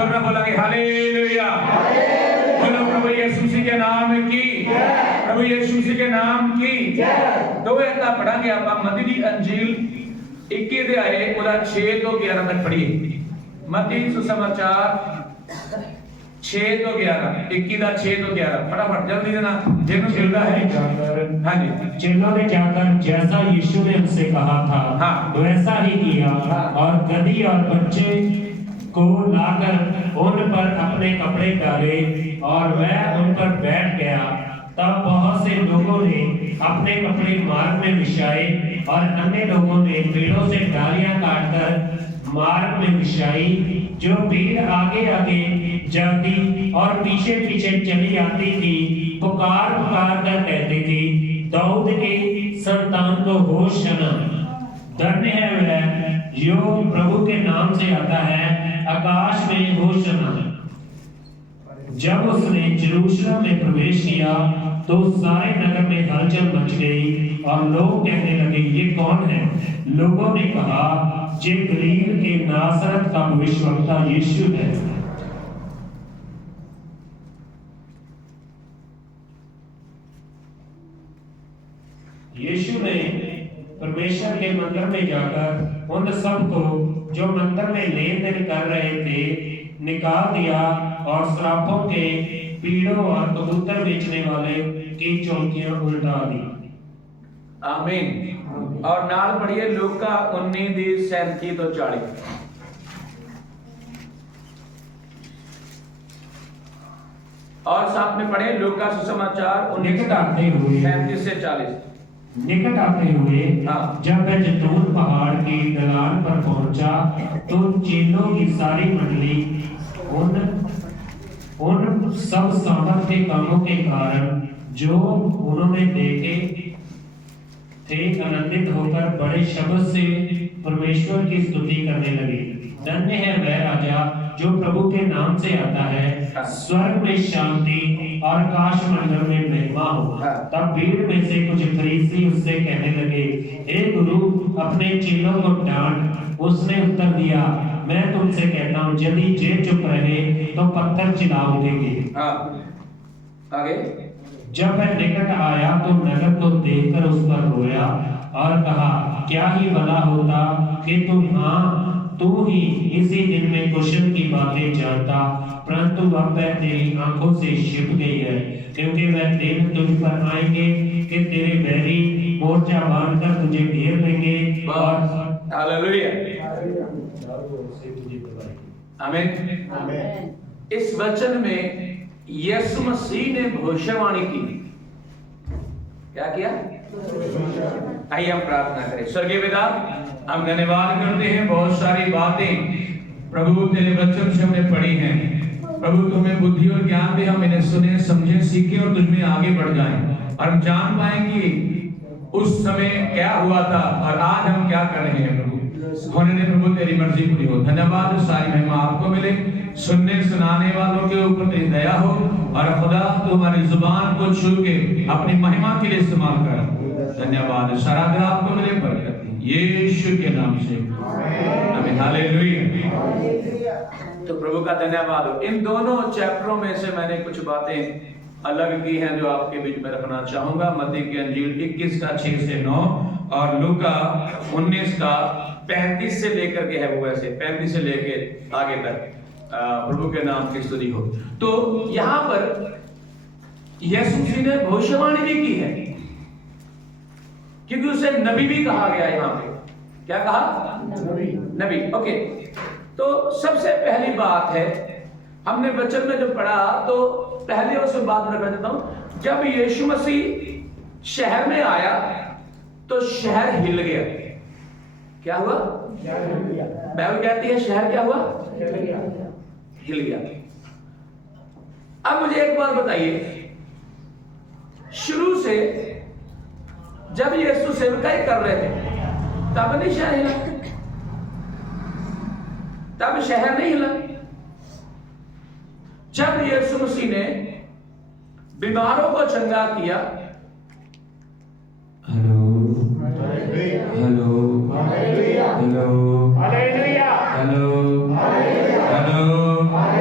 बोलेंगे हालेलुया। बोलो प्रभु यीशु मसीह के नाम की, प्रभु यीशु मसीह के नाम की। तो ऐसा पढ़ांगे आप मत्ती दी अंजील 21 अध्याय ਉਹਦਾ 6 ਤੋਂ 11 तक पढ़िए। मत्ती सुसमाचार 6 ਤੋਂ 11, 21 ਦਾ 6 ਤੋਂ 11 फटाफट जल्दी देना जिन्होंने मिलता है। हाँ जी, चेलों ने जाकर जैसा यीशु ने उनसे कहा था हाँ। वैसा ही किया और गधी और बच्चे को लाकर उन पर अपने कपड़े डाले और वह उन पर बैठ गया। तब बहुत से लोगों ने अपने कपड़े मार्ग में बिछाए और अन्य लोगों ने पेड़ों से डालियां काटकर मार्ग में बिछाई। जो भीड़ आगे आगे जाती और पीछे पीछे चली आती थी पुकार पुकार कर कहती थी, दाऊद के संतान को होशाना। धन्य है वह जो प्रभु के नाम से आता है, आकाश में होशाना। जब उसने यरूशलेम में प्रवेश किया तो सारे नगर में हलचल मच गई और लोग कहने लगे, ये कौन है? लोगों ने कहा, ये गलील के नासरत का भविष्यवक्ता यीशु है। यीशु ने परमेश्वर के मंदिर में जाकर उन सब को जो मंदिर में लेन देन कर रहे थे निकाल दिया और श्रापों के पीड़ों और कबूतर बेचने वाले की चौकियां उल्टा दी। आमीन। और नाल पढ़िए लूका 19 दी 37 तो 40। और साथ में पढ़े लूका सुसमाचार 19 निकट आते हुए 37 से 40। निकट आते हुए हाँ। जब वह जैतून पहाड़ की ढलान पर पहुंचा तो चेलों की सारी मंडली उन सब सामर्थ के कामों के कारण जो उन्होंने देखे थे आनंदित होकर बड़े शब्द से परमेश्वर की स्तुति करने लगे। धन्य है वह राजा जो प्रभु के नाम से आता है, स्वर्ग में शांति और आकाश मंडल में महिमा हो। तब भीड़ में से कुछ फरीसी उससे कहने लगे, हे गुरु, अपने चेलों को डांट। उसने उत्तर दिया, मैं तुमसे कहता हूँ यदि ये चुप रहे तो पत्थर चिल्ला उठेंगे। आगे जब वह निकट आया तो नगर को देखकर उस पर रोया और कहा, क्या ही भला होता कि तू ही इसी दिन में कुशल की बातें जानता, परंतु अब वह तेरी आंखों से छिप गई है। क्योंकि वह दिन तुझ पर आएंगे कि तेरे बैरी मोर्चा बांधकर तुझे घेर लेंगे और हालेलुया आमीन। इस वचन में यीशु मसीह ने भविष्यवाणी की। क्या किया? आइए हम प्रार्थना करें। स्वर्गीय पिता, हम धन्यवाद करते हैं, बहुत सारी बातें प्रभु तेरे वचन से हमने पढ़ी हैं। प्रभु तुम्हें बुद्धि और ज्ञान दे, हम इन्हें सुने समझे सीखे और तुझमें आगे बढ़ जाएं और हम जान पाएंगे उस समय क्या हुआ था और आज हम क्या कर रहे हैं। प्रभु होने दे प्रभु, तेरी मर्जी पूरी हो। धन्यवाद, सारी महिमा आपको मिले। सुनने सुनाने वालों के ऊपर तेरी दया हो और खुदा तुम्हारी जुबान को छू के अपनी महिमा के लिए इस्तेमाल कर। धन्यवाद, सारा आपको मिले, बरकत यीशु के नाम से आमीन। हालेलुया। तो प्रभु का धन्यवाद हो। इन दोनों चैप्टरों में से मैंने कुछ बातें अलग की हैं जो आपके बीच में रखना चाहूंगा। मत्ती की अंजील 21 का 6 से 9 और लूका 19 का 35 से लेकर के है, वो वैसे 35 से लेके आगे तक प्रभु के नाम की स्तुति हो। तो यहां पर यीशु मसीह ने भविष्यवाणी भी की है, क्योंकि उसे नबी भी कहा गया। यहां पे क्या कहा? नबी। ओके, तो सबसे पहली बात है, हमने वचन में जो पढ़ा तो पहले उसमें बात रखना चाहता हूं। जब यीशु मसीह शहर में आया तो शहर हिल गया। क्या हुआ? बाइबल कहती है शहर क्या हुआ? हिल गया। अब मुझे एक बात बताइए, शुरू से जब यीशु सेवकाई कर रहे थे तब नहीं शहर हिला? तब शहर नहीं हिला। जब यीशु मसीह ने बीमारों को चंगा किया, hello hello hello hello hello hello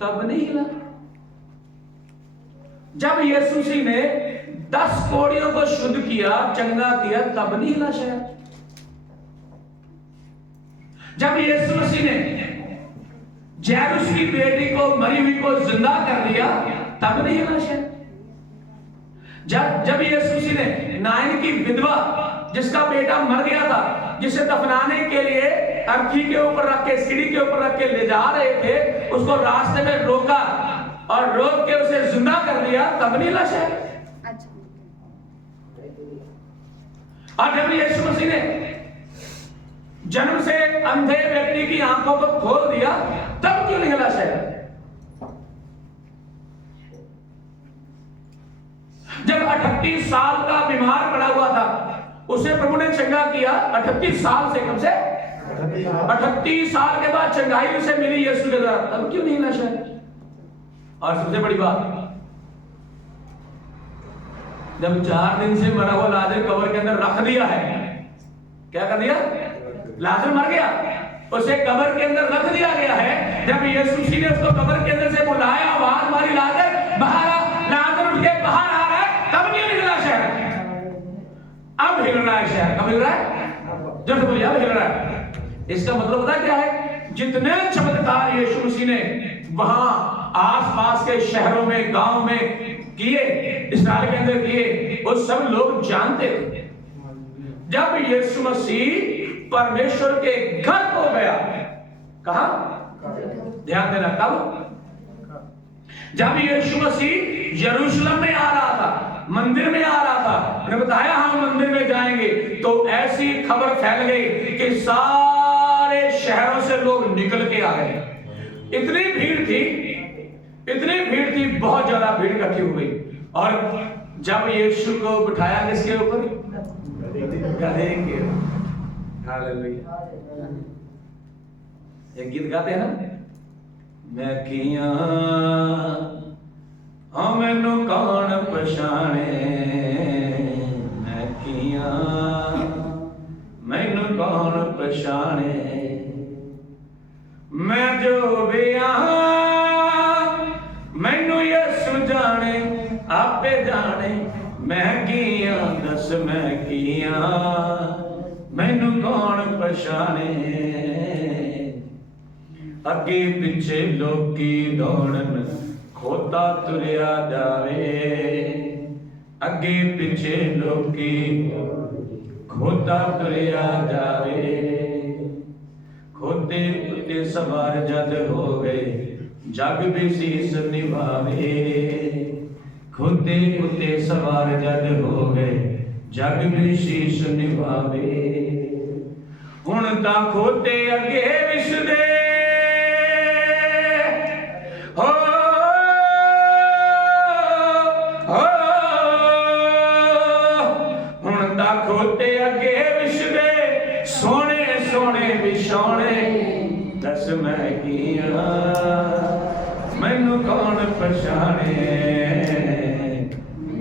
तब नहीं हिला। जब यीशु मसीह ने 10 कोड़ियों को शुद्ध किया, चंगा किया, तब नहीं हिला शहर। जब यीशु मसीह ने जैरुस की बेटी को, मरी हुई को जिंदा कर दिया, तब नहीं हिला शहर। जब यीशु मसीह ने नाइन की विधवा, जिसका बेटा मर गया था, जिसे दफनाने के लिए अर्थी के ऊपर रख के, सीढ़ी के ऊपर रख के ले जा रहे थे, उसको रास्ते में रोका और रोक के उसे जिंदा कर दिया, तब नहीं हिला शहर। और जब यीशु मसीह ने जन्म से अंधे व्यक्ति की आंखों को खोल दिया, तब क्यों नहीं हिला शहर। जब 38 साल का बीमार पड़ा हुआ था, उसे प्रभु ने चंगा किया। 38 साल से, कब से? 38 साल के बाद चंगाई उसे मिली यीशु के द्वारा, तब क्यों नहीं हिला शहर। और सबसे बड़ी बात, जब 4 दिन से मरा हुआ लाजर कब्र के अंदर रख दिया है, क्या कर दिया? लाजर मर गया, उसे कब्र के अंदर रख दिया गया है। जब यीशु मसीह ने उसको कब्र के अंदर से बुलाया, आवाज मारी, लाजर बाहर आ, लाजर उठ के बाहर आ रहा है, तब क्यों नहीं हिला शहर। अब हिल रहा है शहर। कब हिल रहा है? जब बोलिए अब हिल रहा है। इसका मतलब पता क्या है? जितने चमत्कार यीशु मसीह ने वहां आसपास के शहरों में, गांव में किए, इस्राएल के अंदर किए, वो सब लोग जानते थे। जब यीशु मसीह परमेश्वर के घर को गया, कहा? ध्यान देना, कब? जब यीशु मसीह यरूशलेम में आ रहा था, मंदिर में आ रहा था, उन्हें बताया हम मंदिर में जाएंगे, तो ऐसी खबर फैल गई कि सारे शहरों से लोग निकल के आ गए। इतनी भीड़ थी, बहुत ज्यादा भीड़ इकट्ठी हो गई। और जब यीशु को बिठाया किसके ऊपर? गधे के। हालेलुया। एक गीत गाते हैं ना, मैं किया मैनू कौन पछाणे, मैं किया मैनू कौन पछाणे, मैं जो भी मैनू यीशु जाने, आपे जाने, मैं किया दस मैं किया, मैनू कौन पछाणे। अगे पिछे लोकी दौड़न, खोता तुरिया जावे, अगे पिछे लोकी खोता तुरिया जावे, खोते उत्ते सवार जद हो गए, जग भी शीस निभावे, खोते उत्ते सवार जद हो गए, जग भी शीस निभावे। हुण तां खोते अगे विसदे हो, हुण तां खोते अगे विसदे, सोने सोने बिछौने, दस मैं किया मैनू कौन पछाणे,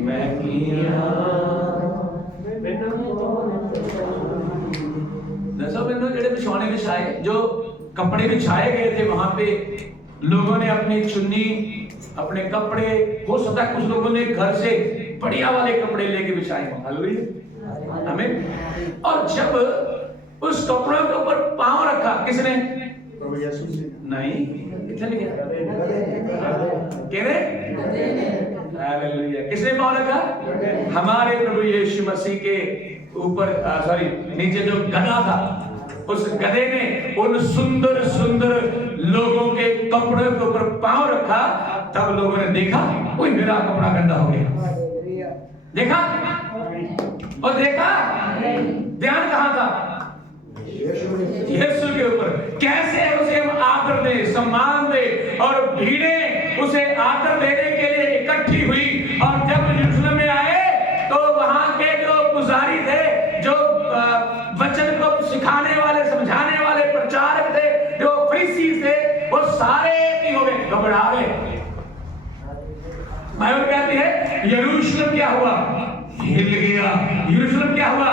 मैं किया दसो। मैनू जेड़े बिछौने बिछाए, जो कपड़े बिछाए गए थे, वहां पे लोगों ने अपनी चुन्नी, अपने कपड़े, हो सकता है कुछ लोगों ने घर से बढ़िया वाले कपड़े लेके बिछाए। हालेलुया, आमीन। और जब उस कपड़ों के ऊपर पांव रखा, किसने? प्रभु यीशु नहीं, किसने लिखा? हालेलुया। किसने पांव रखा? हमारे प्रभु यीशु मसीह के ऊपर, नीचे जो गधा था, उस गधे ने उन सुंदर सुंदर लोगों के कपड़े के ऊपर पांव रखा। तब लोगों ने देखा, कोई मेरा कपड़ा गंदा हो गया। देखा और देखा, ध्यान कहां था? यीशु के ऊपर। कैसे उसे हम आदर दे, सम्मान दे, और भीड़ें उसे आदर देने के लिए इकट्ठी हुई। और जब यरूशलेम में आए, तो वहां के जो पुजारी थे, जो वचन को सिखाने वाले, समझाने वाले प्रचारक थे, जो फरीसी थे, वो सारे की हो गए, घबरा गए। बाइबल कहती है यरूशलेम क्या हुआ? हिल गया। यरूशलेम क्या हुआ?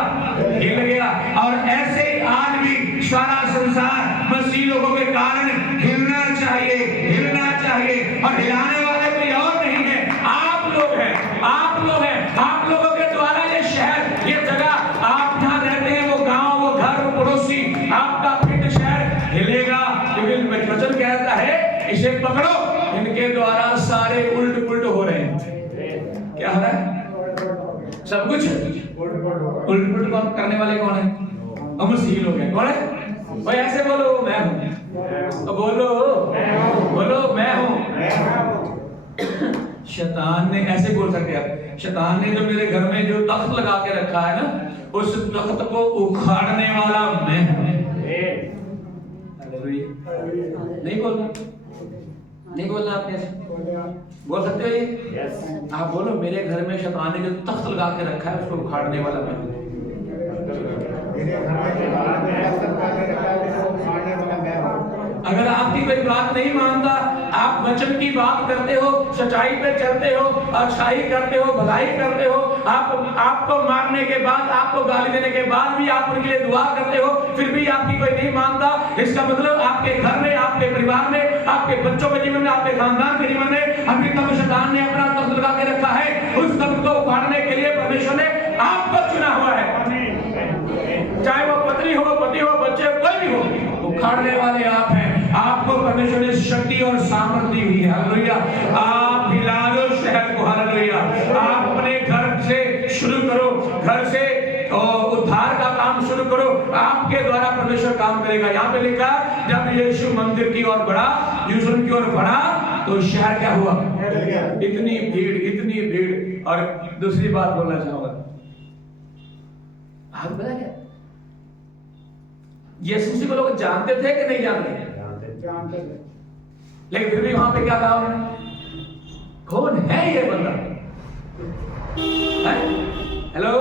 हिल गया। और ऐसे ही आज भी सारा संसार मसीह लोगों के कारण हिलना चाहिए, हिलना चाहिए। चाहिए और हिलाने वाले कोई और नहीं है, आप लोग हैं, आप लोग हैं। आप लोगों के द्वारा ये शहर, ये जगह, आप जहाँ रहते हैं, वो गांव, वो घर, वो पड़ोसी, आपका पिंड, शहर हिलेगा, क्योंकि वचन कहता है इसे पकड़ो, इनके द्वारा सारे उल्ट पुल्ट हो रहे हैं। क्या हो रहा है? सब कुछ उल्ट पुल्ट करने वाले कौन है? मसीही लोग हैं। कौन है भाई? ऐसे बोलो मैं हूं, बोलो बोलो मैं हूं। शैतान ने ऐसे बोल सकते आप, शैतान ने जो मेरे घर में जो तख्त लगा के रखा है ना, उस तख्त को उखाड़ने वाला मैं हूं। नहीं बोलना, नहीं बोलना आपने ऐसे बोल सकते हो ये? आप बोलो मेरे घर में शैतान ने जो तख्त लगा के रखा है उसको उखाड़ने वाला मैं हूं। अगर आपकी कोई बात नहीं मानता, आप वचन की बात करते हो, सच्चाई पे चलते हो, अच्छाई करते हो, भलाई करते हो, आपको मारने के बाद, आपको गाली देने के बाद भी आप उनके लिए दुआ करते हो, फिर भी आपकी कोई नहीं मानता, इसका मतलब आपके घर में, आपके परिवार में, आपके बच्चों के जीवन में, आपके खानदान के जीवन में अभी तक शैतान ने अपना तख्त लगा के रखा है। उस तख्त को उखाड़ने के लिए परमेश्वर ने आपको चुना हुआ है, चाहे वो पत्नी हो, पति हो, बच्चे, कोई भी हो, उखाड़ने वाले आप हैं। आपको परमेश्वर ने शक्ति और सामर्थ्य दी हुई है। हालेलुया। आप हिला लो शहर को। हालेलुया। आप अपने घर से शुरू करो, घर से उद्धार का काम शुरू करो, आपके द्वारा परमेश्वर काम करेगा। यहाँ पे लिखा जब यीशु मंदिर की ओर बढ़ा, यरूशलेम की ओर बढ़ा, तो शहर क्या हुआ? इतनी भीड़, इतनी भीड़। और दूसरी बात बोलना चाहूंगा, आप पता क्या, यीशु मसीह को लोग जानते थे कि नहीं जानते थे? लेकिन फिर भी वहां पे क्या कहा उन्होंने? कौन है ये बंदा? हेलो,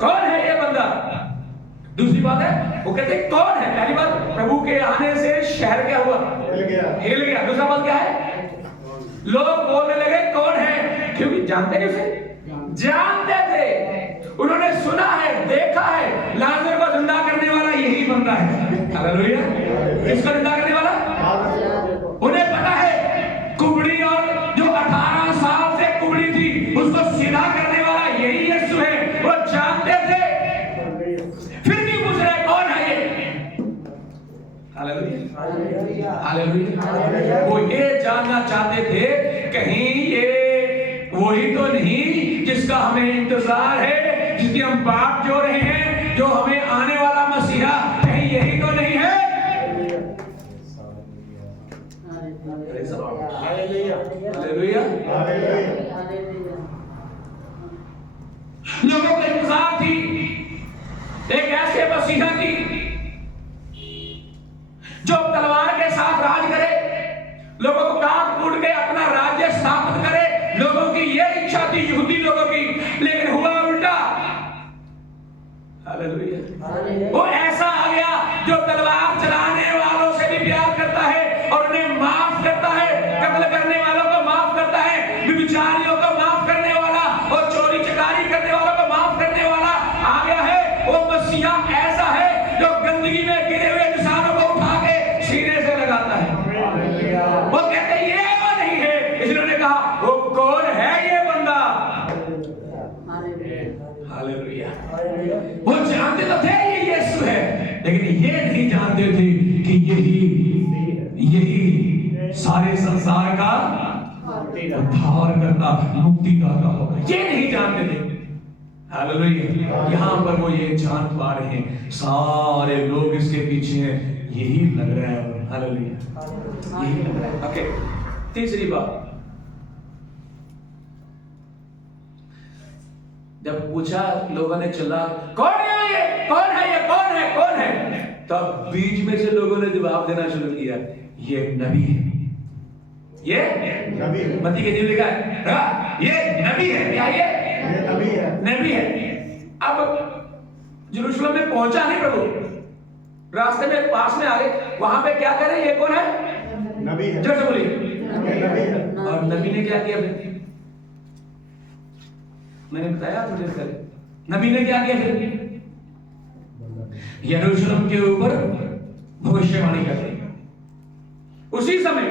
कौन है ये बंदा? दूसरी बात है, वो कहते कौन है? पहली बात, प्रभु के आने से शहर क्या हुआ? हिल गया। दूसरा बात क्या है? लोग बोलने लगे कौन है, क्योंकि जानते नहीं उसे, जानते थे, उन्होंने सुना है, देखा है, लाजर को जिंदा करने वाला यही बंदा है। हालेलुया। किसको जिंदा करने वाला? उन्हें पता है कुबड़ी, और जो 18 साल से कुबड़ी थी उसको सीधा करने वाला यही यीशु है। वो जानते थे, फिर भी पूछ रहे कौन है ये? हालेलुया। हालेलुया। वो ये जानना चाहते थे कहीं ये वही तो नहीं जिसका हमें इंतजार है, जिसकी हम बात जो रहे हैं, जो हमें आने वाला मसीहा, कहीं यही तो नहीं है? हालेलुया। लोगों को इंतजार थी एक ऐसे मसीहा की जो तलवार के साथ राज करे, लोगों को काट कूट के अपना राज्य स्थापित करे। लोगों की यह इच्छा थी, यहूदी लोगों की, लेकिन हुआ उल्टा। हालेलुया। वो ऐसा आ गया जो तलवार चलाने वालों से भी प्यार करता है और उन्हें माफ करता है, कत्ल करने वालों को माफ करता है, व्यभिचारियों को माफ करने वाला और चोरी चकारी करने वालों को माफ करने वाला आ गया है। वो मसीहा ऐसा है जो गंदगी में गिरे हुए इंसानों को उठा के सीने से लगाता है। वो कहते ये वो नहीं है, इसलिए उन्होंने कहा वो कौन है ये बंदा? हालेलुया। वो जानते तो थे ये यीशु है, लेकिन ये नहीं जानते थे कि यही सारे संसार का उद्धार करता, मुक्तिदाता होगा। ये नहीं जानते थे। हालेलुया। यहाँ पर वो ये जान पा रहे हैं, सारे लोग इसके पीछे हैं, यही लग रहा है। हालेलुया, यही लग रहा है। ओके, तीसरी बात, जब पूछा, लोगों ने चिल्ला कौन है ये, कौन है ये, कौन है, कौन है, तब बीच में से लोगों ने जवाब देना शुरू किया, ये नबी है, ये नबी। मत्ती के जीव लिखा है ये नबी है। क्या ये नबी है? नबी है। अब यरूशलेम में पहुंचा नहीं प्रभु, रास्ते में पास में आ गए, वहां पे क्या करे? ये कौन है? नबी है। जोर से बोलिए, नबी है। और नबी ने क्या किया फिर? मैंने बताया थोड़ी देर पहले, नबी ने क्या किया फिर? यरूशलेम के ऊपर भविष्यवाणी कर दी। उसी समय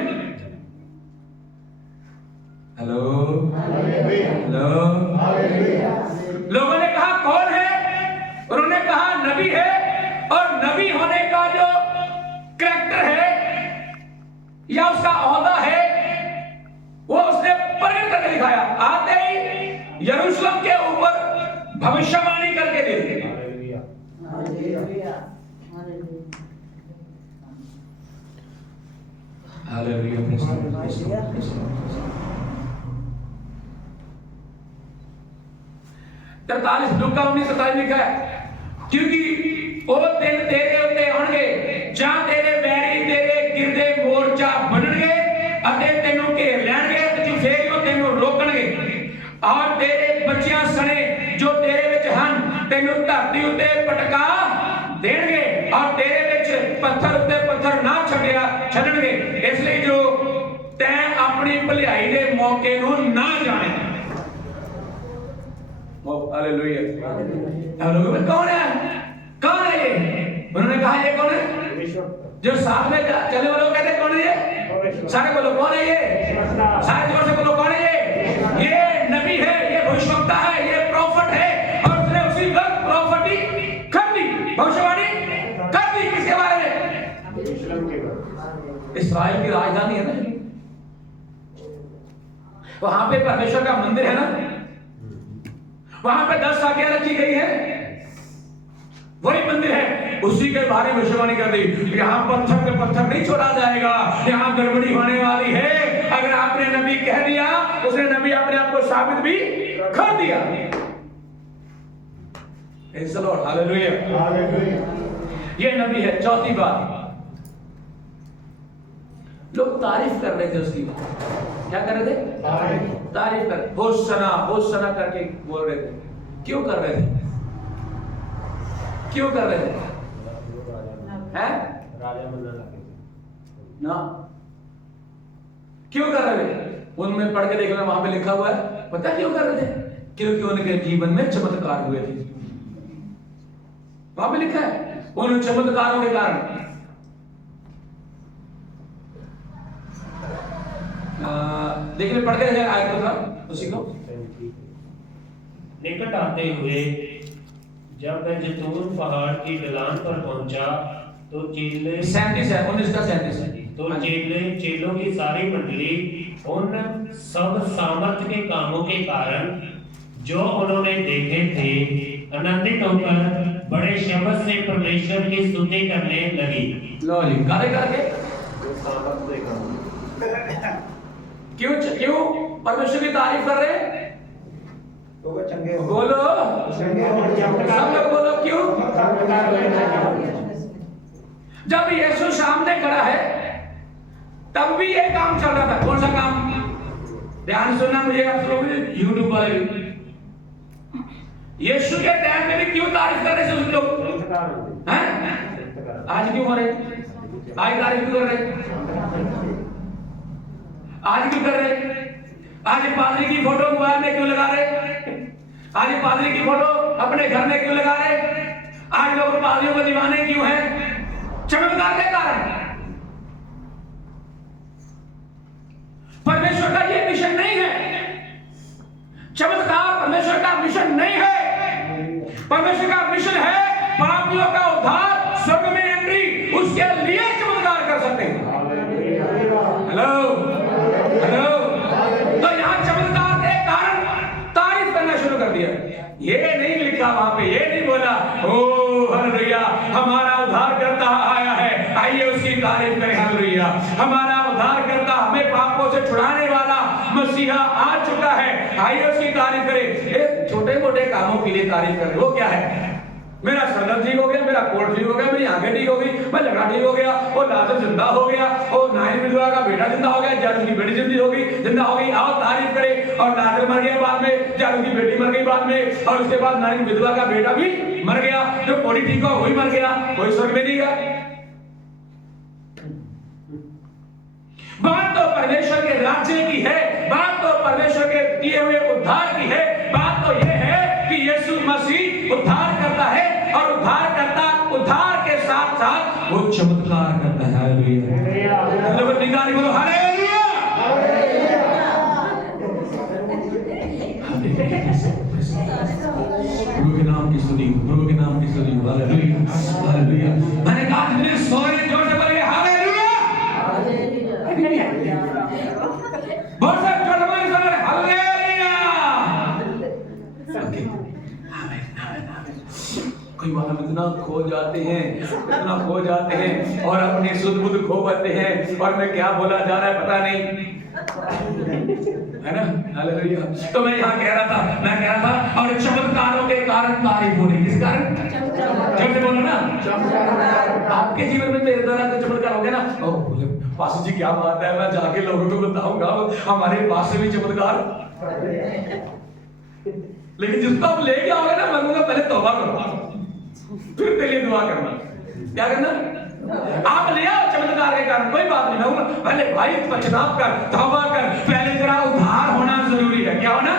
लोगों ने कहा कौन है? उन्होंने कहा नबी है। और नबी होने का जो कैरेक्टर है या उसका ओहदा है वो उसने प्रकट करके दिखाया। आते ही यरूशलेम के ऊपर भविष्यवाणी करके दे दी। तरतालीस लुका 19:47 लिखा है, क्योंकि वो दिन तेरे उत्ते होंगे जहां तेरे बैरी तेरे गिरदे मोर्चा बनणगे अते तेनू घेर लैणगे ते फेरियो तेनू रोकणगे और तेरे बच्चियां सने जो तेरे विच हन तेनू धरती उत्ते पटका देणगे और तेरे विच पत्थर उत्ते पत्थर ना छड्डणगे। इसलिए जो तैं अपनी भलाई दे मौके नू ना जाने। हालेलुया। हालेलुया। कौन है? कौन है ये? उन्होंने कहा ये कौन है? जो साथ में चले वाले कहते कौन है ये? सारे बोलो कौन है ये? सारे जोर से बोलो कौन है ये? ये नबी है, ये भविष्यवक्ता है, ये प्रॉफिट है। और उसने उसी वक्त प्रॉफिटी कर दी, भविष्यवाणी कर दी। किसके बारे में? इस्राएल की राजधानी है ना, वहां पे परमेश्वर का मंदिर है ना, वहां पे 10 आज्ञा रखी गई है, वही मंदिर है। उसी के बारे में भविष्यवाणी कर दी। यहाँ पत्थर पे पत्थर नहीं छोड़ा जाएगा, यहाँ गड़बड़ी होने वाली है। अगर आपने नबी कह दिया, उसने नबी अपने आप को साबित भी कर दिया। हालेलुया। ये नबी है। चौथी बात, लोग तारीफ कर रहे थे उसकी। क्या कर रहे थे? तारीफ कर, होशना करके बोल रहे थे। क्यों कर रहे थे? क्यों कर रहे थे? हैं? ना क्यों कर रहे थे? उनमें पढ़ के देखना, वहां पे लिखा हुआ है। पता क्यों कर रहे थे? क्योंकि उनके जीवन में चमत्कार हुए थे। वहां पे लिखा है उन चमत्कारों के कारण। देखिए पढ़ के आयत को था उसी को। निकट आते हुए जब वह जैतून पहाड़ की ढलान पर पहुंचा तो चेले 37 है, 19 का 37 है। तो चेलों की सारी मंडली उन सब सामर्थ्य के कामों के कारण जो उन्होंने देखे थे आनंदित होकर बड़े शब्द से परमेश्वर की स्तुति करने लगी। लो जी, कार्य करके क्यों परमेश्वर की तारीफ कर रहे हैं? बोलो, सब लोग बोलो क्यों? जब यीशु सामने खड़ा है तब भी ये काम चल रहा था। कौन सा काम? ध्यान सुनना मुझे, आप लोग यूट्यूब वाले। यीशु के टाइम में भी क्यों तारीफ कर रहे थे उस लोग? हैं? आज क्यों हो रहे? आज तारीफ क्यों कर रहे? आज क्यों कर रहे? आज पादरी की फोटो मोबाइल में क्यों लगा रहे? आज पादरी की फोटो अपने घर में क्यों लगा रहे? आज लोग पादरियों को दीवाने क्यों हैं? चमत्कार के कारण। परमेश्वर का ये मिशन नहीं है। चमत्कार परमेश्वर का मिशन नहीं है। परमेश्वर का मिशन है पापियों का उद्धार, स्वर्ग में एंट्री। उसके लिए चमत्कार कर सकते हैं। Hello hello. तो यहाँ चमत्कार के कारण तारीफ करना शुरू कर दिया। ये नहीं लिखा वहां पे, ये नहीं बोला ओ हालेलुया हमारा उद्धारकर्ता आया है, आइए उसकी तारीफ करें। हालेलुया हमारा उद्धारकर्ता, हमें पापों से छुड़ाने वाला मसीहा आ चुका है, आइए उसकी तारीफ करें। ये छोटे मोटे कामों के लिए तारीफ करें। वो क्या है? मेरा सर ठीक हो गया, मेरा कोट ठीक हो गया, मेरी आंखें ठीक हो गई, मैं झगड़ा ठीक हो गया, वो लाजर जिंदा हो गया, वो नाइन विधवा का बेटा जिंदा हो गया, जादू की बेटी जिंदा हो गई। आओ तारीफ करें। और लाजर मर गया बाद में, जादू की बेटी मर गई बाद में, और उसके बाद नाइन विधवा का बेटा भी मर गया। जो कोड़ी ठीक हो वही मर गया, कोई स्वर्ग में नहीं गया। बात तो परमेश्वर के राज्य की है, बात तो परमेश्वर के दिए हुए उद्धार की है। बात तो यह है कि यीशु मसीह उद्धार करता है और उद्धार के साथ साथ वो चमत्कार करता है। हालेलुया। बोलो हालेलुया। खो जाते हैं और अपनी सुध बुध खो बैठते हैं, और मैं क्या बोला जा रहा है पता नहीं, है ना। हालेलुया। तो मैं यहाँ कह रहा था और चमत्कारों के कारण तारीफ हो रही, किस कारण? जब से बोलो ना, आपके जीवन में मेरे द्वारा कोई चमत्कार हो गया ना, बोले पास्टर जी क्या बात है, मैं जाके लोगों को बताऊंगा हमारे पास से भी चमत्कार। लेकिन जिसको आप लेके आओगे ना, मैं पहले तौबा करो, फिर तेरे लिए दुआ करना। क्या करना? आप ले आओ चमत्कार के कारण, कोई बात नहीं, मैं पहले भाई पश्चाताप कर, तौबा कर, पहले तेरा उद्धार होना जरूरी है। क्या होना?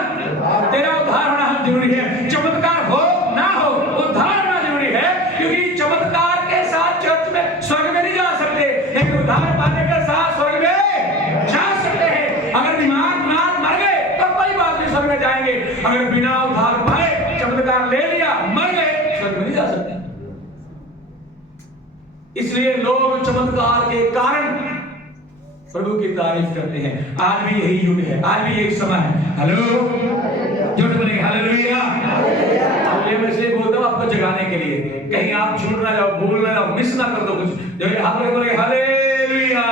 तेरा उद्धार होना जरूरी है। चमत्कार हो ना हो, उद्धार होना जरूरी है, क्योंकि चमत्कार के साथ चर्च में स्वर्ग में नहीं जा सकते, लेकिन उद्धार पाने के साथ स्वर्ग में जा सकते हैं। अगर बीमार मर गए तो कोई बात नहीं, स्वर्ग में जाएंगे। अगर बिना उद्धार पाए चमत्कार ले लिया, मर गए, स्वर्ग में नहीं जा सकते। इसलिए लोग चमत्कार के कारण प्रभु की तारीफ करते हैं। आज भी यही युग है, आज भी यही समय है। हेलो, जो बोलेंगे हालेलुया। हालेलुया मैं इसलिए बोलता हूं आपको जगाने के लिए, कहीं आप छूट ना जाओ, भूल ना जाओ, मिस ना कर दो कुछ। जो हाथ में बोलेंगे हालेलुया।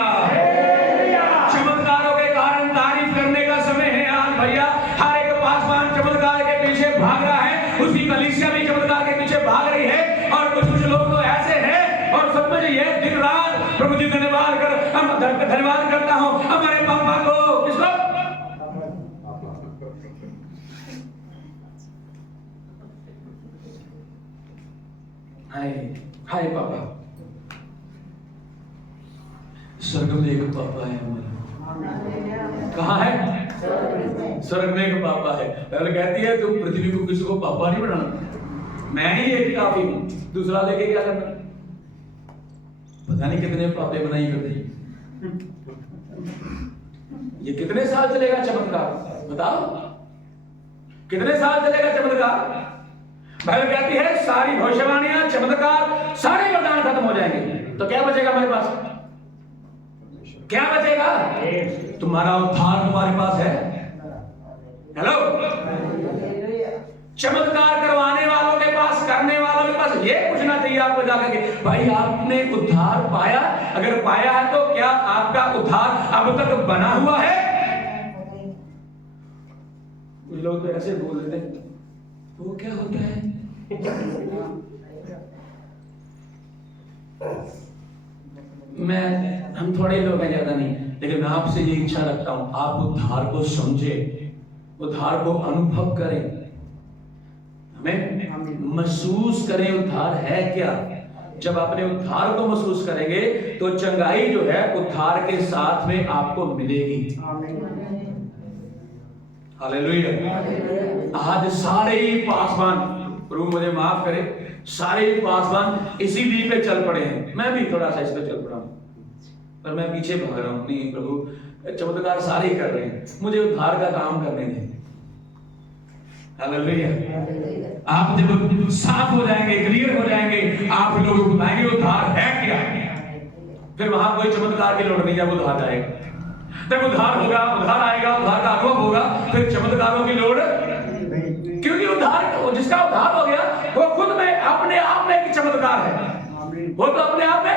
चमत्कारों के कारण तारीफ करने का समय है आज भैया। हर एक पासवान चमत्कार के पीछे भाग रहा है, उसकी कलीसिया भी चमत्कार के पीछे भाग रही है, और कुछ लोग तो ऐसे हैं, और सब मुझे ये दिन रात प्रभु जी धन्यवाद करता हूं हमारे पापा को। किसको? हाय पापा, स्वर्ग में एक पापा है हमारा। कहाँ है? स्वर्ग में एक पापा है। पहले कहती है तुम पृथ्वी को किसी को पापा नहीं बनाना, मैं ही एक काफी हूं, दूसरा लेके क्या करना? पता नहीं कितने पापे बनाई करते। ये कितने साल चलेगा चमत्कार? बताओ, कितने साल चलेगा चमत्कार? बाइबल कहती है सारी भविष्यवाणियां, चमत्कार, सारे वरदान खत्म हो जाएंगे, तो क्या बचेगा हमारे पास? क्या बचेगा? तुम्हारा उद्धार तुम्हारे पास है। हेलो, चमत्कार करवाने वालों के पास, करने वालों के पास ये पूछना चाहिए आपको जाकर के, भाई आपने उद्धार पाया? अगर पाया है तो क्या आपका उद्धार अब तक बना हुआ है? कुछ लोग तो ऐसे बोल देते हैं, वो क्या होता है? हम थोड़े लोग हैं, ज्यादा नहीं, लेकिन मैं आपसे ये इच्छा रखता हूं, आप उद्धार को समझे, उद्धार को अनुभव करें, हमें महसूस करें उद्धार है क्या। जब अपने उद्धार को महसूस करेंगे तो चंगाई जो है उद्धार के साथ में आपको मिलेगी। हालेलुया। आज सारे ही पासवान, प्रभु मुझे माफ करे, सारे ही पासवान इसी लीड पे चल पड़े हैं। मैं भी थोड़ा सा इस पे चल पड़ा हूं, पर मैं पीछे भाग रहा हूं। नहीं प्रभु, चमत्कार सारे ही कर रहे हैं, मुझे उद्धार का काम करने दें। हालेलुया। आप जब साफ हो जाएंगे, क्लियर हो जाएंगे, आप लोगों को बताएंगे उद्धार है क्या, फिर वहां कोई चमत्कार की लोड़ नहीं। जब उद्धार आएगा, जब उद्धार होगा, उद्धार आएगा, उद्धार का अनुभव होगा, फिर चमत्कारों की लोड़, क्योंकि उद्धार, जिसका उद्धार हो गया वो खुद में अपने आप में एक चमत्कार है। वो तो अपने आप में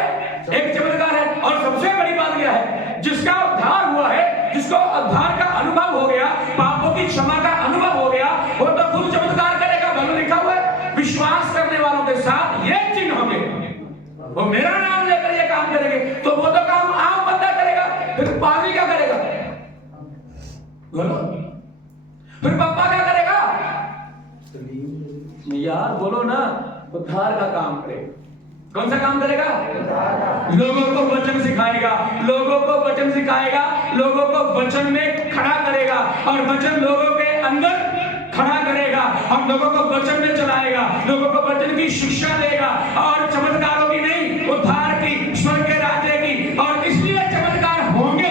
एक चमत्कार है। और सबसे बड़ी बात यह है, जिसका उद्धार हुआ है, जिसको उद्धार का अनुभव हो गया, पापों की क्षमा का अनुभव हो गया, वो तो खुद चमत्कार करेगा। भले लिखा हुआ है, विश्वास करने वालों के साथ ये चिन्ह होंगे, वो मेरा नाम लेकर ये काम करेंगे। तो वो तो काम आम बंदा करेगा, फिर पानी क्या करेगा? बोलो, फिर पापा क्या करेगा? यार बोलो ना, उद्धार का काम करेगा। कौन सा काम करेगा? लोगों को वचन सिखाएगा, लोगों को वचन सिखाएगा, लोगों को वचन में खड़ा करेगा, और वचन लोगों के अंदर खड़ा करेगा, और लोगों को वचन में चलाएगा, लोगों को वचन की शिक्षा देगा, और चमत्कारों की नहीं, उद्धार की, स्वर्ग के राज्य की। और इसलिए चमत्कार होंगे,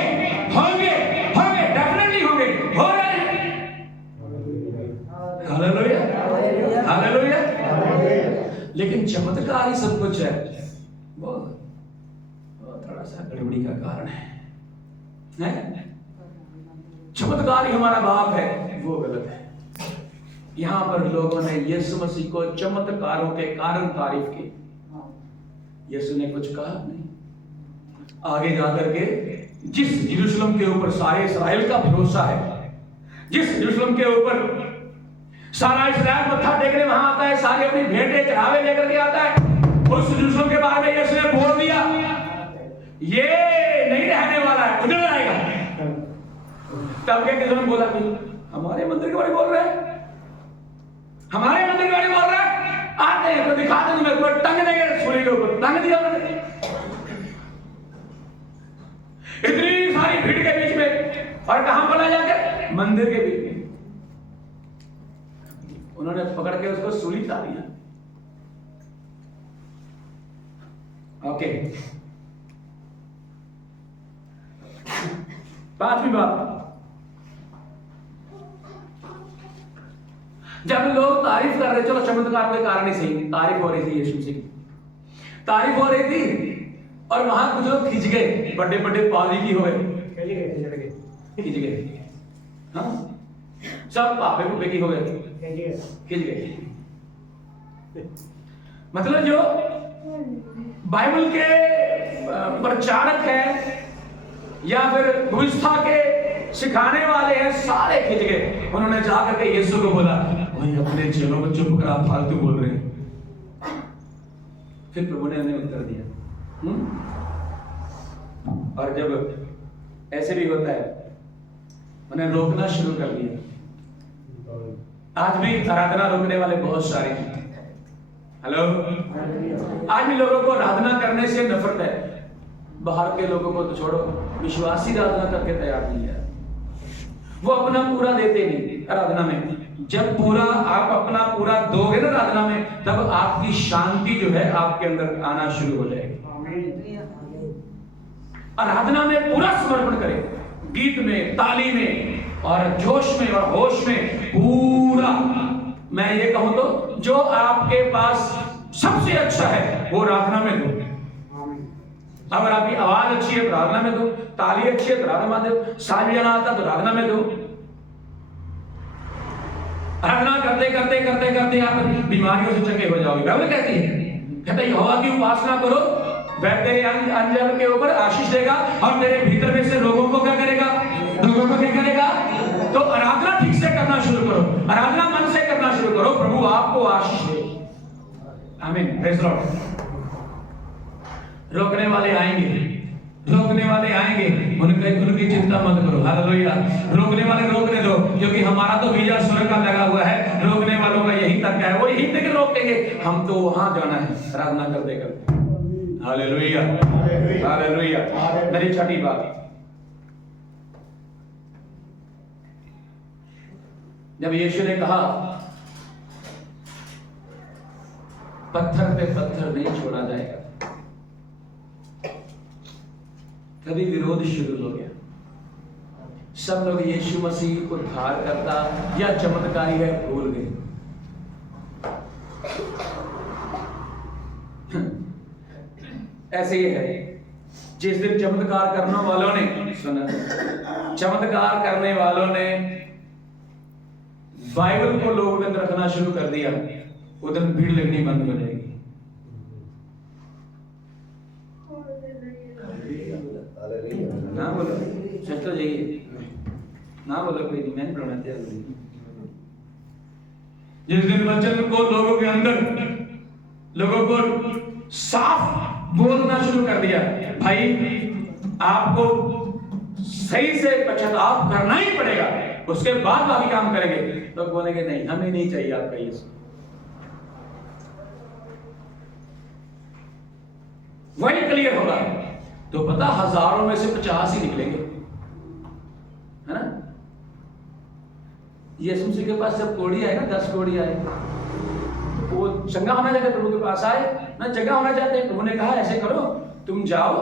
होंगे, होंगे, डेफिनेटली होंगे, हो रहे हैं। Hallelujah, hallelujah. लेकिन चमत्कार ही सब कुछ है, वो थोड़ा सा गड़बड़ी का कारण है? चमत्कार ही हमारा बाप है, वो गलत है। यहां पर लोगों ने यीशु मसीह को चमत्कारों के कारण तारीफ की। यीशु ने कुछ कहा नहीं। आगे जाकर के जिस यरूशलेम के ऊपर सारे इस्राएल का भरोसा है, जिस यरूशलेम के ऊपर सारा इस्राएल मत्था टेकने वहां आता है, सारे अपनी भेंटे चढ़ावे लेकर के आता है, उस यरूशलेम के बारे में यीशु ने बोल दिया ये नहीं रहने वाला है, उधर आएगा। तब क्या किसी ने बोला कि हमारे मंदिर के बारे में बोल रहे हैं, हमारे मंदिर के बारे में बोल रहे हैं, आते हैं तो दिखा देंगे मेरे को, टंग देंगे सूली के ऊपर, टंग दिया उन्होंने। इतनी सारी भीड़ के बीच में, और कहां पड़ा जाकर? मंदिर के बीच में। उन्होंने पकड़ के उसको सूली चढ़ा दिया। ओके, पांचवी बात, जब लोग तारीफ कर रहे, चलो चमत्कार के कारण ही सही, तारीफ हो रही थी यीशु मसीह की, तारीफ हो रही थी, और वहां कुछ लोग खिंच गए, बड़े बड़े पावी की हो गए, खिंच गए, हाँ, सब पापे पुपे की हो गए, खिंच गए। मतलब जो बाइबल के प्रचारक हैं या फिर व्यवस्था के सिखाने वाले हैं, सारे खिंच गए। उन्होंने जाकर के यीशु को बोला, वही अपने चेलों को चुप करा, फालतू बोल रहे हैं। फिर प्रभु ने उन्हें उत्तर दिया। और जब ऐसे भी होता है, उन्हें रोकना शुरू कर दिया। आज भी आराधना रोकने वाले बहुत सारे हैं। हेलो, आज भी लोगों को आराधना करने से नफरत है। बाहर के लोगों को तो छोड़ो, विश्वासी आराधना करके तैयार नहीं है, वो अपना पूरा देते नहीं आराधना में। जब पूरा आप अपना पूरा दोगे ना आराधना में, तब आपकी शांति जो है आपके अंदर आना शुरू हो जाएगी। आराधना में पूरा समर्पण करें, गीत में, ताली में, और जोश में और होश में पूरा। मैं ये कहूं तो जो आपके पास सबसे अच्छा है वो आराधना में दो। अगर आपकी आवाज अच्छी है तो आराधना में दो, ताली अच्छी है तो आराधना में दो, साज बजाना आता तो आराधना में दो। आराधना करते करते करते करते आप बीमारियों से चंगे हो जाओगे। बाइबल कहती है, कहता है यहोवा की उपासना करो, वह तेरे अंजन के ऊपर आशीष देगा, और तेरे भीतर में से लोगों को क्या करेगा? लोगों को क्या करेगा? तो आराधना ठीक से करना शुरू करो, आराधना मन से करना शुरू करो, प्रभु आपको आशीष दे। आमीन, प्रेज़ लॉर्ड। रोकने वाले आएंगे, रोकने वाले आएंगे, उनकी चिंता मत करो। हालेलुया। रोकने वाले रोकने दो, क्योंकि हमारा तो वीजा स्वर्ग का लगा हुआ है। रोकने वालों का यही तक है, वो यही तक रोकेंगे, हम तो वहां जाना है आराधना करते करते। Hallelujah, hallelujah. मेरी छठी बात, जब यीशु ने कहा पत्थर पे पत्थर नहीं छोड़ा जाएगा, कभी विरोध शुरू हो गया। सब लोग यीशु मसीह उद्धार करता या चमत्कारी है भूल गए। ऐसे ही है, जिस दिन चमत्कार करने वालों ने सुना, चमत्कार करने वालों ने बाइबल को लोगों के अंदर रखना शुरू कर दिया, उधर भीड़ लगनी बंद हो जाएगी। ना बोलो, सच तो जाइए, ना बोलो कोई नहीं, मैं नहीं पढ़ाना चाहिए। जिस दिन वचन को लोगों के अंदर, लोगों को साफ बोलना शुरू कर दिया, भाई आपको सही से पश्चाताप करना ही पड़ेगा, उसके बाद बाकी काम करेंगे, तो बोलेंगे नहीं, हमें नहीं चाहिए आपका यीशु। वही क्लियर होगा तो पता हजारों में से 50 ही निकलेंगे, है ना। यीशु मसीह के पास जब कोड़ी आए ना, 10 कोड़ी आए, वो चंगा होना चाहते प्रभु के पास आए ना, चंगा होना चाहते। प्रभु ने कहा ऐसे करो, तुम जाओ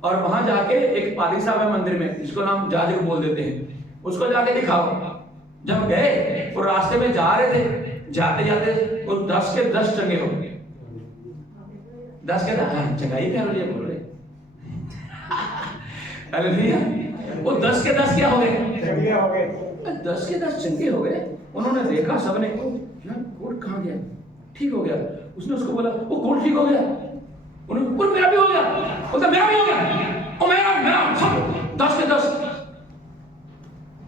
और वहां जाके एक पादरी साहब है मंदिर में, जिसको नाम जाजक बोल देते हैं, उसको जाके दिखाओ। जब गए और रास्ते में जा रहे थे, जाते जाते वो 10 के 10 चंगे हो गए। 10 के 10 चंगाई क्या बोल रहे। हालेलुया, वो 10 के 10 क्या हो गए? चंगे हो गए। 10 के 10 चंगे हो गए। उन्होंने देखा सबने, यार कोट कहाँ गया? ठीक हो गया। उसने उसको बोला वो कोट ठीक हो गया। उन्होंने बोला मेरा भी हो गया। बोलता मेरा भी हो गया। ओ मेरा सब 10 के 10।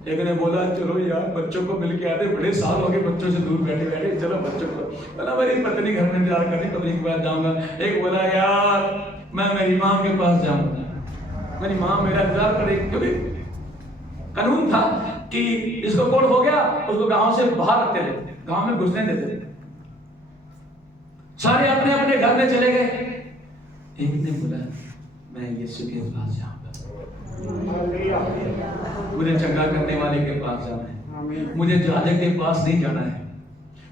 एक ने बोला चलो यार बच्चों को मिल के आते, बड़े साल हो गए बच्चों से दूर बैठे बैठे, चलो बच्चों को। बोला मेरी पत्नी घर में इंतजार कर रही, पत्नी के पास जाऊंगा। एक बोला यार मैं मेरी माँ के पास जाऊंगा, मेरी माँ मेरा इंतजार कर रही। क्योंकि कानून था कि इसको कोड हो गया उसको गांव से बाहर रखते थे, गांव में घुसने देते थे। सारे अपने अपने घर में चले गए। एक ने बोला मैं यीशु के पास जाऊंगा, मुझे चंगा करने वाले के पास जाना है, मुझे जाजक के पास नहीं जाना है,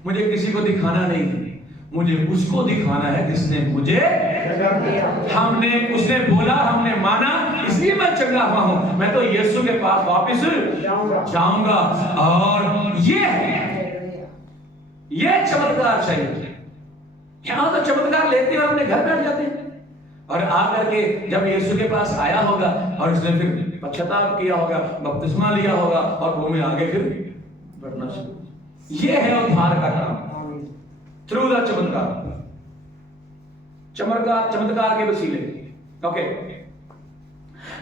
मुझे किसी को दिखाना नहीं है, मुझे उसको दिखाना है जिसने मुझे उसने बोला, हमने माना, इसलिए मैं चंगा हुआ हूं। मैं तो यीशु के पास वापस जाऊंगा। और ये चमत्कार चाहिए। यहां तो चमत्कार लेते हैं और अपने घर बैठ जाते हैं। और आकर के जब यीशु के पास आया होगा और उसने फिर पश्चाताप किया होगा, बपतिस्मा लिया होगा और वो में आगे फिर बढ़ना शुरू। ये है उद्धार का काम थ्रू द चमत्कार के वसीले। ओके,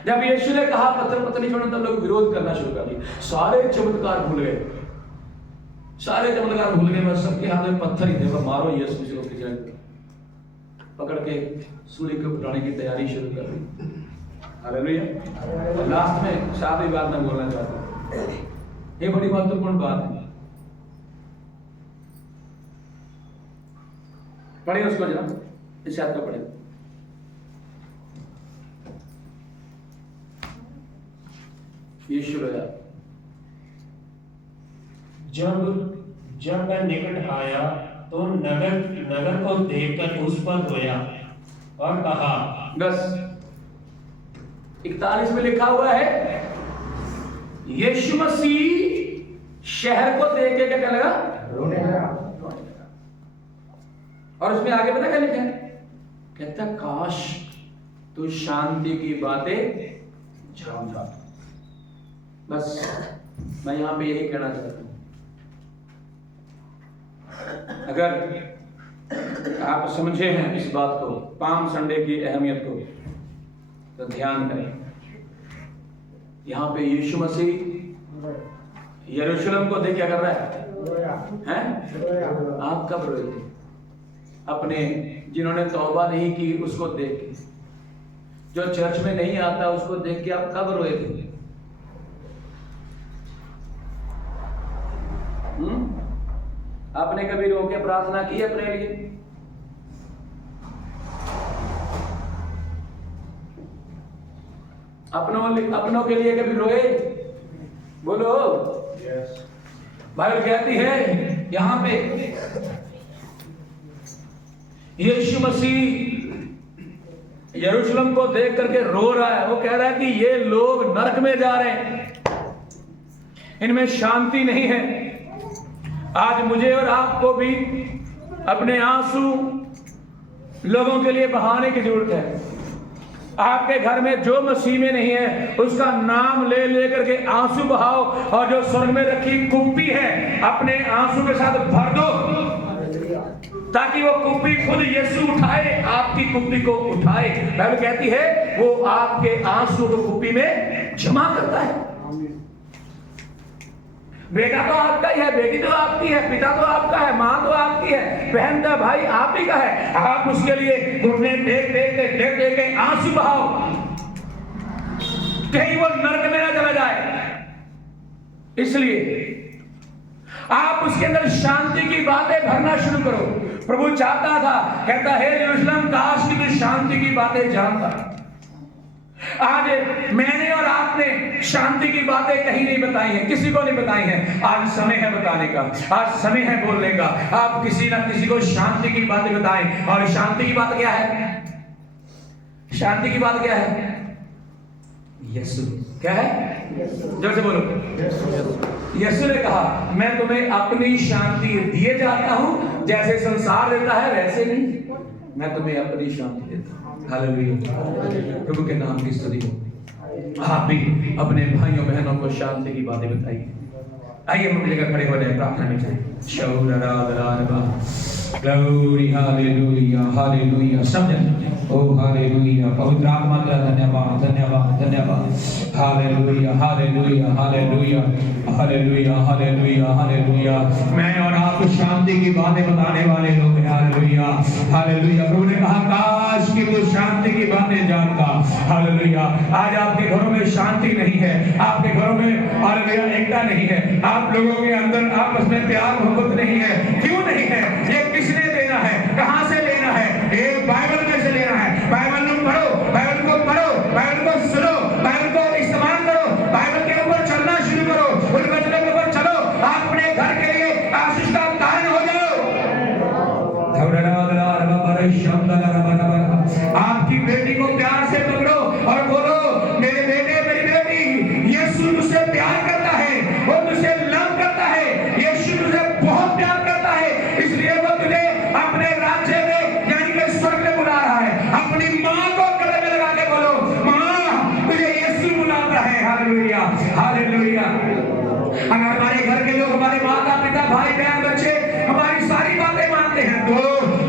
जब यीशु ने कहा पत्थर नहीं छोड़ना, तब लोग विरोध करना शुरू कर दिया। सारे चमत्कार भूल गए, बस सबके हाथ में पत्थर ही थे। वो मारो यीशु को पकड़ के सूली को उठाने की तैयारी शुरू कर दी। हालेलुया। लास्ट में सारी बात मैं बोलना चाहता हूं, ये बड़ी महत्वपूर्ण बात है। पढ़िए उसको जरा, इस याद का पढ़े। यीशु रोया। जब मैं निकट आया तो नगर को देखकर उस पर रोया और कहा। बस 41 में लिखा हुआ है यीशु मसीह शहर को देख के क्या लगा? रोने लगा। और उसमें आगे पता क्या लिखा है? कहता काश तू शांति की बातें जानता। बस मैं यहां पे यही कहना चाहता हूं, अगर आप समझे हैं इस बात को, पाम संडे की अहमियत को, तो ध्यान करें। यहां पे यीशु मसीह यरूशलेम को देख क्या कर रहा है? आप कब रोए थे? अपने जिन्होंने तौबा नहीं की उसको देख के, जो चर्च में नहीं आता उसको देख के आप कब रोए थे? आपने कभी रो के प्रार्थना की अपने लिए? अपनों के लिए कभी रोए? बोलो। बाइबल कहती है यहां पे यीशु मसीह यरूशलेम को देख करके रो रहा है। वो कह रहा है कि ये लोग नरक में जा रहे हैं, इनमें शांति नहीं है। आज मुझे और आपको भी अपने आंसू लोगों के लिए बहाने की जरूरत है। आपके घर में जो मसीह में नहीं है उसका नाम ले लेकर के आंसू बहाओ, और जो स्वर्ग में रखी कुप्पी है अपने आंसू के साथ भर दो, ताकि वो कुप्पी खुद यीशु उठाए, आपकी कुप्पी को उठाए। बाइबल कहती है वो आपके आंसू को कुप्पी में जमा करता है। बेटा तो आपका ही है, बेटी तो आपकी है, पिता तो आपका है, माँ तो आपकी है, बहन का भाई आप ही का है। आप उसके लिए घुटने टेक के आंसू बहाओ, कहीं वो नरक में ना चला जाए। इसलिए आप उसके अंदर शांति की बातें भरना शुरू करो। प्रभु चाहता था, कहता है यरूशलेम काश कि तू शांति की बातें जानता। आज मैंने और आपने शांति की बातें कहीं नहीं बताई हैं, किसी को नहीं बताई हैं। आज समय है बताने का, आज समय है बोलने का। आप किसी ना किसी को शांति की बातें बताएं। और शांति की बात क्या है? शांति की बात क्या है? यीशु। क्या है? जोर से बोलो। यीशु ने कहा मैं तुम्हें अपनी शांति दिए जाता हूं, जैसे संसार देता है वैसे नहीं, मैं तुम्हें अपनी शांति देता हूं। हालेलुया। प्रभु के नाम की स्तुति हो। आप भी अपने भाइयों बहनों को शांति की बातें बताइए। आइए हम लेकर खड़े हो जाए, प्रार्थना में जाए। Glory hallelujah hallelujah. सब जन ओ हालेलुया। पवित्र आत्मा का धन्यवाद धन्यवाद धन्यवाद। Hallelujah hallelujah hallelujah hallelujah hallelujah hallelujah. मैं और आप शांति की बातें बताने वाले लोग हैं। Hallelujah hallelujah. प्रभु ने कहा काश कि वो शांति की बातें जानता। हालेलुया। आज आपके घरों में शांति नहीं है, आपके घरों में हालेलुया एकता नहीं है, आप लोगों के अंदर आपस में प्यार मोहब्बत नहीं है। क्यों नहीं है? ये किसने देना है? कहां से लेना है? एक बाइबल में से लेना है। बाइबल को पढ़ो, बाइबल को पढ़ो, बाइबल को सुनो, बाइबल को इस्तेमाल करो, बाइबल के ऊपर चलना शुरू करो, उन वचनों के ऊपर चलो। आप अपने घर के लिए आशीष का कारण हो जाओ। आपकी बेटी को प्यार से पकड़ो और बोलो, मेरे बेटे मेरी बेटी, यीशु तुझसे प्यार करता है, वो तुझसे लव करता है, यीशु तुझे बहुत प्यार करता है, इसलिए वो तुझे अपने राज्य में यानी कि स्वर्ग में बुला रहा है। अपनी माँ को गले में लगा के बोलो, माँ तुझे यीशु बुलाता है। Hallelujah hallelujah. अगर हमारे घर के लोग, हमारे माता पिता भाई बहन बच्चे हमारी सारी बातें मानते हैं तो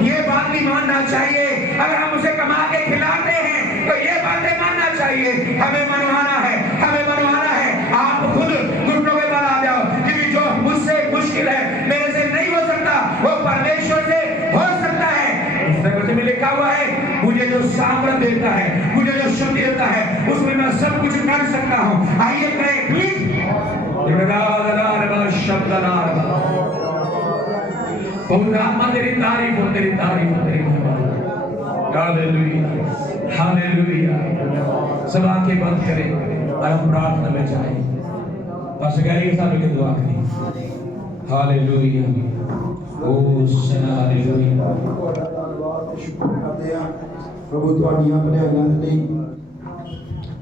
ये बात भी मानना चाहिए। अगर हम उसे कमा के खिलाते हैं तो ये बातें मानना चाहिए। हमें मनवाना है, हमें मनवाना है। आप खुद घुटनों के बल आ जाओ, क्योंकि जो मुझसे मुश्किल है, मेरे से नहीं हो सकता, वो परमेश्वर से हो सकता है। वचन में लिखा हुआ है, मुझे जो सामर्थ देता है, मुझे जो शक्ति देता है, उसमें मैं सब कुछ कर सकता हूँ। आइए करें प्लीज। पवित्र आत्मा तेरी तारीफ हो, तेरी तारीफ हो, तेरी धन्यवाद। Hallelujah hallelujah. सब आंखें बंद करें और हम प्रार्थना में जाएं। बस गहरी साहब की दुआ करें। हालेलुया ओ सना हालेलुया। शुक्र करते हैं प्रभु तुहाडियां भलाइयां दे लई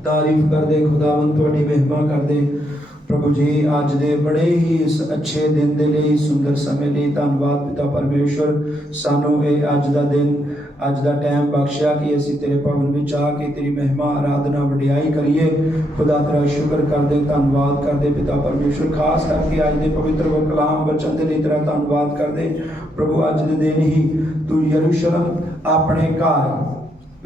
तारीफ करदे, खुदावंद तुहाडी महिमा करदे। प्रभु जी अज दे बड़े ही इस अच्छे दिन दे लिए, सुंदर समय लिए धन्यवाद पिता परमेश्वर। सानू ये अज दा दिन, अज दा टाइम बख्शिया कि असीं तेरे भवन विच आके तेरी महिमा आराधना वडियाई करिए। खुदा तेरा शुक्र करदे, धन्यवाद करदे पिता परमेश्वर। खास करके अज दे पवित्र व कलाम वचन दे लिए तेरा धन्यवाद करदे। प्रभु अज दे दिन ही तू यरूशलेम अपने घर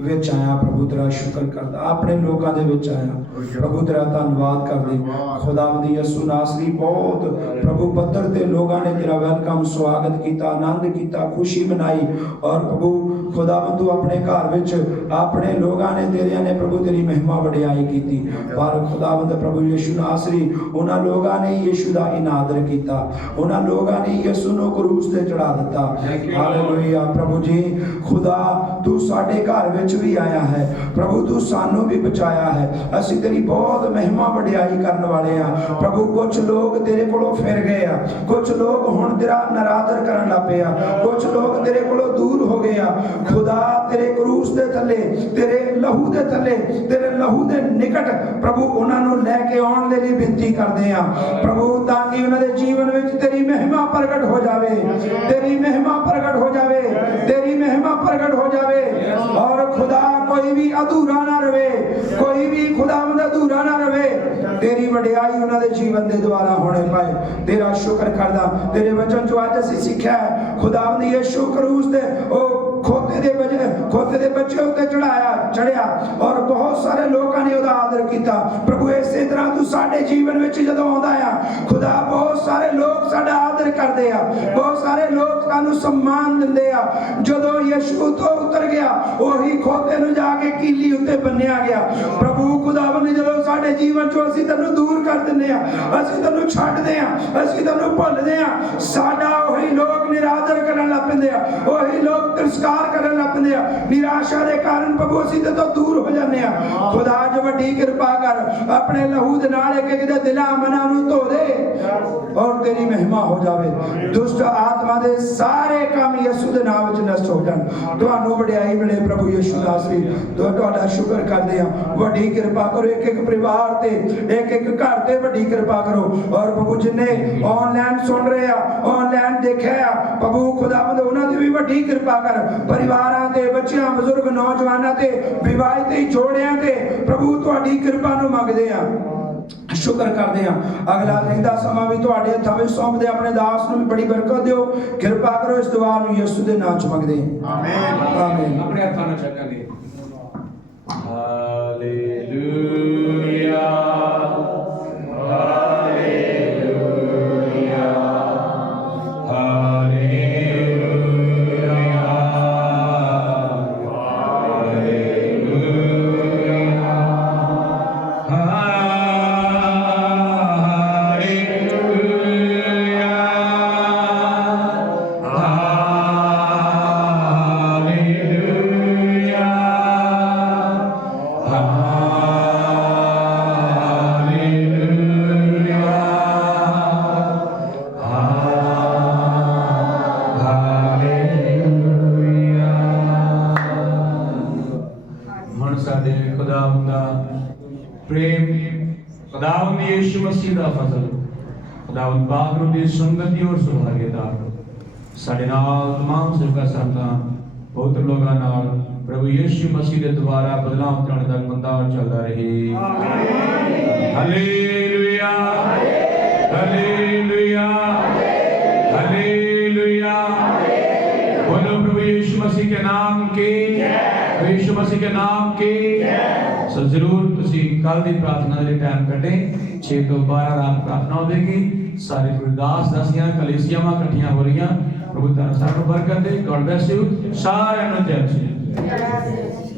विच आया। प्रभु तेरा शुक्र करदा, अपने लोगों दे विच आया। प्रभु तेरा धन्यवाद करदे। खुदावंद यीशु नासरी बहुत प्रभु पत्थर ते लोगों ने तेरा वेलकम स्वागत किया, आनंद किया, खुशी मनाई। और प्रभु खुदावंद तू अपने घर विच अपने लोगों ने तेरे ने प्रभु तेरी महिमा वडियाई की। पर खुदावंद प्रभु यीशु नासरी उन्हां लोगों ने यीशु दा इनादर किया, उन्हां लोगों ने यीशु नु क्रूस ते चढ़ा दिता। हालेलुया। प्रभु जी खुदा तू साडे घर विच भी आया है। प्रभु तू सानू भी बचाया है। असीं तेरी बहुत महिमा वडियाई करने वाले हैं। प्रभु कुछ लोग तेरे कोलों फिर गए आ, कुछ लोग हुण तेरा नरादर करन लग पे आ, कुछ लोग तेरे कोलों दूर हो गए आ। खुदा तेरे क्रूस दे थल्ले, तेरे लहू दे थल्ले, तेरे लहू दे निकट प्रभु उन्हां नूं लैके आउण दे लई बेनती करदे आ प्रभु, ताकि उन्हां दे जीवन विच तेरी महिमा प्रगट हो जावे, तेरी महिमा प्रगट हो जावे, तेरी महिमा प्रगट हो जावे। और खुदा कोई भी अधूरा ना रहे, कोई भी खुदावंद अधूरा ना रहे। तेरी वडियाई उन्हां दे जीवन दे द्वारा होने पाए। तेरा शुक्र करदा। तेरे वचन जो आज असीं सिੱਖਿਆ है खुदावंद यीशु क्रूस दे ओ खोते दे बच्चे उत्ते चढ़िया और बहुत सारे लोगों ने उहदा आदर किया। प्रभु इसे तरह तू साडे जीवन विच जदों आउंदा आ खुदा, बहुत सारे लोग साडा आदर करदे आ, बहुत सारे लोग सानू सम्मान दिंदे आ। जदों यीशु तो उतर गया ओही खोते नूं जाके कीली उत्ते बन्निया गया। प्रभु खुदावंद जदों साडे जीवन चों असीं तैनूं दूर कर दिंदे आ, असीं तैनूं छड्डदे आ, असीं तैनूं भुल्लदे आ, साडा ओही लोग निरादर करन लग पैंदे आ, ओही लोग तिरस्कार करन लग पैंदे आ। निराशा दे कारण प्रभु असीं ते तो दूर हो जाने आ। खुदा ज वड्डी किरपा कर, अपने लहू दे नाल एक एक दे दिलां मनां नूं धो दे। और तेरी महिमा हो जावे। दुष्ट आत्मा दे सारे काम यीशु दे नाम विच नष्ट हो जाण। तुहानू वडियाई मिले प्रभु यीशु दासी, तुहाडा शुक्र करदे हां। वड्डी किरपा करो एक एक परिवार ते, एक एक घर ते वड्डी किरपा करो। और प्रभु जिन्ने ऑनलाइन सुन रहे आ, ऑनलाइन देखिया आ, प्रभु खुदावंद उन्हां ते भी वड्डी किरपा कर। परिवारां ते, बच्चियां, बजुर्ग, नौजवानां ते, विवाहित जोड़ियां ते प्रभु तुहाडी किरपा नू मंगदे आ, शुक्र करते हैं। अगला रहिंदा समा भी तुहाडे हत्थां विच सौंपदे, अपने दास नूं भी बड़ी बरकत दिओ, किरपा करो। इस दुआ नूं यीशु दे नाम च मंगदे हां, आमीन आमीन। अपने हत्थां नूं चकांगे। हालेलुया हालेलुया हालेलुया प्रेम, खुदावंद यीशु मसीह दा फजल, खुदावंद पाक रूह दी संगति और सुभाग्यता साडे नाल तमाम सेवकां संतां बहुत लोगां नाल प्रभु यीशु मसीह दे द्वारा बदलाव उतरने तक बंदा चलदा रहे। आमीन। Hallelujah hallelujah hallelujah. बोलो प्रभु यीशु मसीह के नाम के, यीशु मसीह के नाम के। सो जरूर तुसी कल दी प्रार्थना दे टाइम कटे 6 ਤੋਂ 12 रात प्रार्थना होगी। सारे गुरदास दासियां कलीसियावां इकट्ठियां हो रही। प्रभु तुहानू सारिਆਂ ਨੂੰ बरकत दे। God bless you. सारिਆਂ ਨੂੰ जय मसीह।